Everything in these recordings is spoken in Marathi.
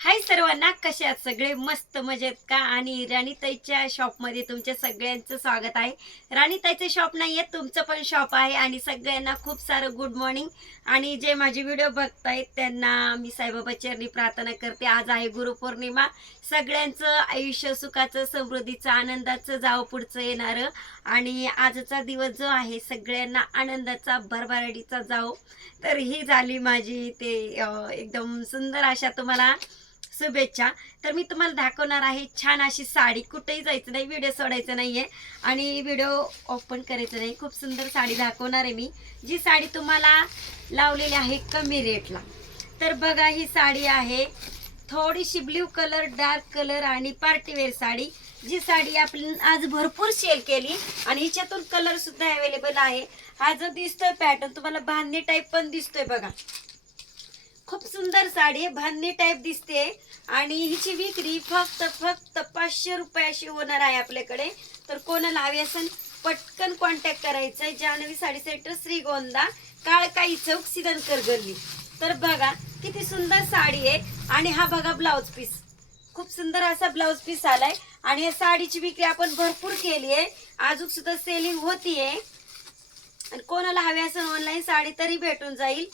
हाय सर्वांना कसे आहात सगळे? मस्त मजेत का? आणि राणीताईच्या शॉपमध्ये तुमच्या सगळ्यांचं स्वागत आहे. राणीताईचं शॉप नाही आहे तुमचं पण शॉप आहे. आणि सगळ्यांना खूप सारं गुड मॉर्निंग आणि जे माझे व्हिडिओ बघतायत त्यांना मी साईबाबा चरणी प्रार्थना करते. आज आहे गुरुपौर्णिमा. सगळ्यांचं आयुष्य सुखाचं समृद्धीचं आनंदाचं जावं पुढचं येणारं. आणि आजचा दिवस जो आहे सगळ्यांना आनंदाचा भरभराटीचा जावो. तर ही झाली माझी ते एकदम सुंदर अशा तुम्हाला. शुभेच्छा. तर मी तुम्हाला दाखवणार आहे छान अशी साडी. कुठेही जायचं नाही व्हिडिओ सोडायचा नाहीये. आणि व्हिडिओ ओपन करायचं नाही. खूप सुंदर साडी दाखवणार आहे मी. जी साडी तुम्हाला लावलेली आहे कमी रेटला तर बघा ही साडी आहे. थोडीशी ब्ल्यू कलर डार्क कलर आणि पार्टीवेअर साडी. जी साडी आपण आज भरपूर शेअर केली आणि हिच्यातून कलर सुद्धा अवेलेबल आहे. हा जो दिसतोय पॅटर्न तुम्हाला बांधणी टाईप पण दिसतोय बघा. खूप सुंदर साडी आहे. बांधणी टाईप दिसते. आणि हिची विक्री फक्त फक्त पाचशे रुपयाशी होणार आहे आपल्याकडे. तर कोणाला हवी असेल पटकन कॉन्टॅक्ट करायचं आहे. जान्हवी साडी सेंटर श्रीगोंदा काळकाई चौक सिदनकर गल्ली. तर बघा किती सुंदर साडी आहे. आणि हा बघा ब्लाऊज पीस खूप सुंदर असा ब्लाऊज पीस आलाय. आणि या साडीची विक्री आपण भरपूर केली आहे. अजून सुद्धा सेलिंग होतीये. आणि कोणाला हवी असेल ऑनलाईन साडी तरी भेटून जाईल.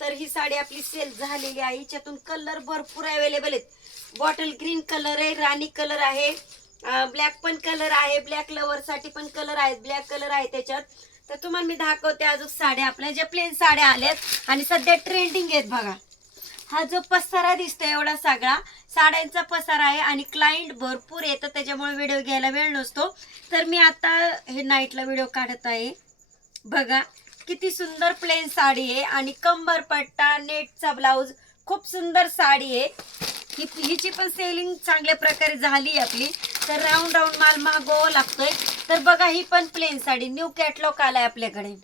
तर ही साडी आपली सेल झालेली आहे. हिच्यातून कलर भरपूर अवेलेबल आहेत. बॉटल ग्रीन कलर आहे राणी कलर आहे ब्लॅक पण कलर आहे ब्लॅक लवर साठी पण कलर आहेत ब्लॅक कलर आहे त्याच्यात. तर तुम्हाला मी दाखवते अजून साड्या आपल्या. ज्या प्लेन साड्या आल्यात आणि सध्या ट्रेंडिंग आहेत बघा. हा जो पसारा दिसतोय एवढा सगळा साड्यांचा पसारा आहे आणि क्लायंट भरपूर येतं त्याच्यामुळे व्हिडिओ घ्यायला वेळ नसतो. तर मी आता हे नाईटला व्हिडिओ काढत आहे. बघा. किती सुंदर प्लेन साडी आहे. आणि कंबर पट्टा नेटचा ब्लाऊज खूप सुंदर साडी आहे. ही हिची पण सेलिंग चांगल्या प्रकारे झाली आहे आपली. तर राऊंड राऊंड माल मागवावा लागतोय. तर बघा ही पण प्लेन साडी. न्यू कॅटलॉग आलाय आपल्याकडे.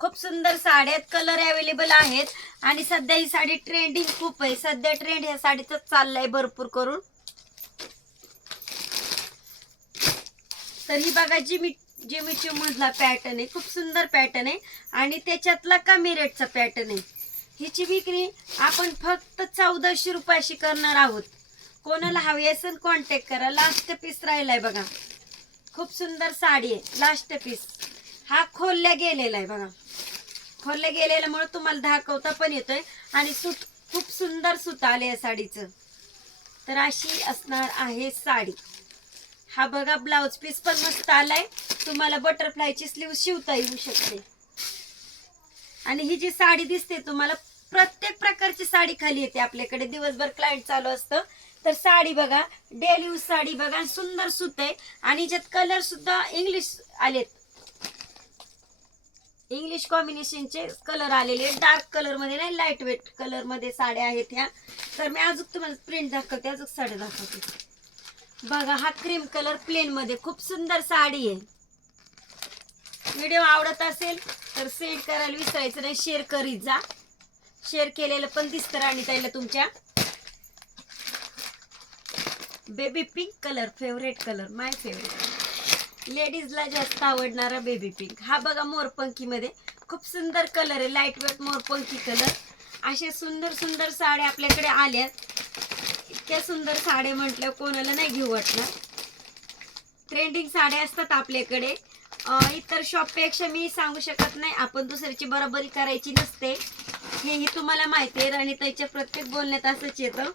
खूप सुंदर साड्या आहेत. कलर अवेलेबल आहेत. आणि सध्या ही साडी ट्रेंडिंग खूप आहे. सध्या ट्रेंड ह्या साडीचं चाललाय भरपूर करून. तर ही बघा जी मी जिमीची मधला पॅटर्न आहे खूप सुंदर पॅटर्न आहे. आणि त्याच्यातला कमी रेटचा पॅटर्न आहे. हिची विक्री आपण फक्त चौदाशे रुपयाशी करणार आहोत. कोणाला हवी असेल कॉन्टॅक्ट करा. लास्ट पीस राहिलाय बघा. खूप सुंदर साडी आहे. लास्ट पीस हा खोलल्या गेलेला आहे बघा. खोलल्या गेलेल्यामुळे तुम्हाला दाखवता पण येतोय. आणि सूत खूप सुंदर सूत आले या साडीचं. तर अशी असणार आहे साडी. हा बघा ब्लाउज पीस पण मस्त आलाय. तुम्हाला बटरफ्लायची स्लीव शिवता येऊ शकते. आणि ही जी साडी दिसते तुम्हाला प्रत्येक प्रकारची साडी खाली येते. आपल्याकडे दिवसभर क्लायंट चालू असतं. तर साडी बघा डेली यूज साडी बघा सुंदर सुत. आहे आणि ज्यात कलर सुद्धा इंग्लिश आलेत. इंग्लिश कॉम्बिनेशनचे कलर आलेले डार्क कलरमध्ये नाही लाइट वेट कलरमध्ये साड्या आहेत ह्या. तर मी अजून तुम्हाला प्रिंट दाखवते अजून साड्या दाखवते. बघा हा क्रीम कलर प्लेन मध्ये खूप सुंदर साडी आहे. व्हिडिओ आवडत असेल तर सेंड करायला विसरायचं नाही शेअर करीत जा. शेअर केलेलं पण दिसतं राणी ताईला तुमच्या. Baby pink colour favourite colour my favourite लेडीजला जास्त आवडणारा बेबी पिंक हा बघा मोरपंखी मध्ये खूप सुंदर कलर आहे लाइट वेट मोरपंखी कलर असे सुंदर सुंदर साड्या आपल्याकडे आल्यात. इतक्या सुंदर साड्या म्हटल्या कोणाला नाही घेऊ वाटणार. ट्रेंडिंग साड्या असतात आपल्याकडे. इतर शॉपपेक्षा मी सांगू शकत नाही. आपण दुसऱ्याची बरोबरी करायची नसते. हेही तुम्हाला माहिती आहे. त्याच्या प्रत्येक बोलण्यात असंच येतं.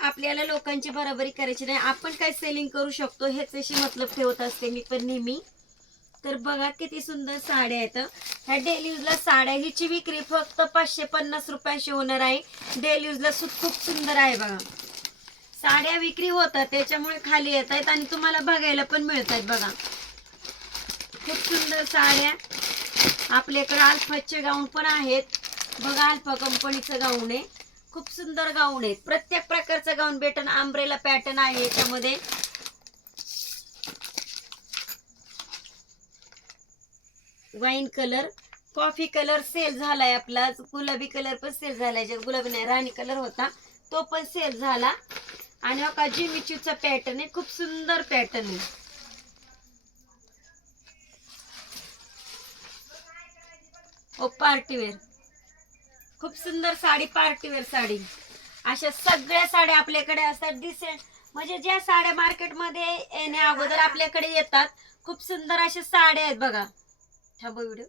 आपल्याला लोकांची बरोबरी करायची नाही. आपण काय सेलिंग करू शकतो ह्याच्याशी मतलब ठेवत असते मी पण नेहमी. तर बघा किती सुंदर साड्या आहेत. ह्या डेली यूजला साड्या हिची विक्री फक्त पाचशे पन्नास रुपयाशी होणार आहे. डेली यूजला सूत खूप सुंदर आहे बघा. साड्या विक्री होतात त्याच्यामुळे खाली येत आहेत आणि तुम्हाला बघायला पण मिळत आहेत बघा. खूप सुंदर साड्या. आपल्याकडे अल्फाचे गाऊन पण आहेत. बघा अल्फा कंपनीचं गाऊन आहे. खूप सुंदर गाऊन आहेत प्रत्येक प्रकारचं गाऊन भेटन. आंब्रेला पॅटर्न आहे याच्यामध्ये. Wine colour coffee colour sale झालाय आपला. गुलाबी कलर पण सेल झालाय. जे गुलाबी नाही राणी कलर होता. तो पण सेल झाला. आणि हा जिमिचूचा पॅटर्न आहे. खूप सुंदर पॅटर्न आहे. ओ पार्टीवेअर खूप सुंदर साडी पार्टीवेअर साडी. अशा सगळ्या साड्या आपल्याकडे असतात. डिसेंट म्हणजे ज्या साड्या मार्केटमध्ये येण्या अगोदर आपल्याकडे येतात खूप सुंदर अशा साड्या आहेत बघा. थांबा व्हिडिओ